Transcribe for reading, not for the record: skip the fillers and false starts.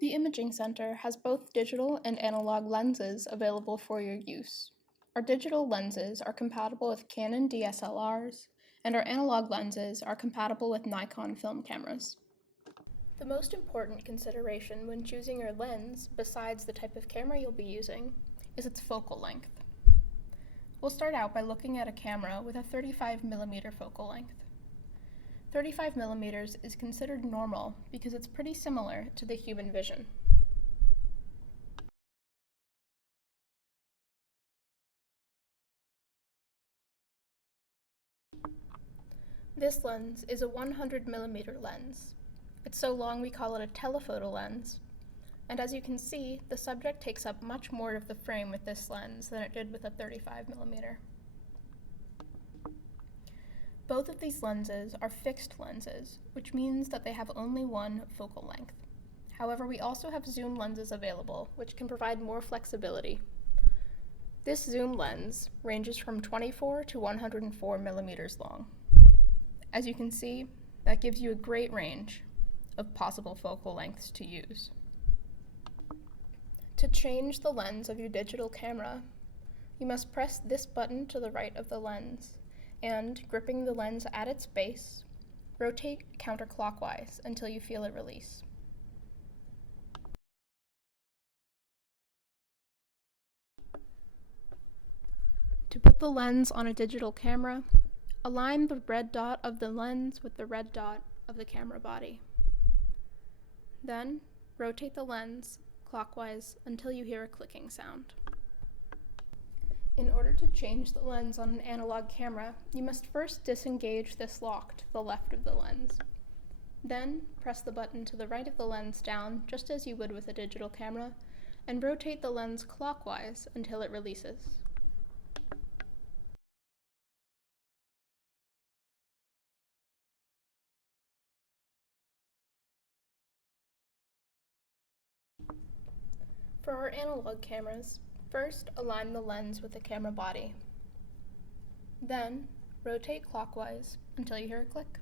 The Imaging Center has both digital and analog lenses available for your use. Our digital lenses are compatible with Canon DSLRs, and our analog lenses are compatible with Nikon film cameras. The most important consideration when choosing your lens, besides the type of camera you'll be using, is its focal length. We'll start out by looking at a camera with a 35mm focal length. 35mm is considered normal because it's pretty similar to the human vision. This lens is a 100mm lens. It's so long we call it a telephoto lens, and as you can see, the subject takes up much more of the frame with this lens than it did with a 35mm. Both of these lenses are fixed lenses, which means that they have only one focal length. However, we also have zoom lenses available, which can provide more flexibility. This zoom lens ranges from 24 to 104mm long. As you can see, that gives you a great range of possible focal lengths to use. To change the lens of your digital camera, you must press this button to the right of the lens, and, gripping the lens at its base, rotate counterclockwise until you feel it release. To put the lens on a digital camera, align the red dot of the lens with the red dot of the camera body. Then, rotate the lens clockwise until you hear a clicking sound. In order to change the lens on an analog camera, you must first disengage this lock to the left of the lens. Then, press the button to the right of the lens down, just as you would with a digital camera, and rotate the lens clockwise until it releases. For our analog cameras, first align the lens with the camera body. Then, rotate clockwise until you hear a click.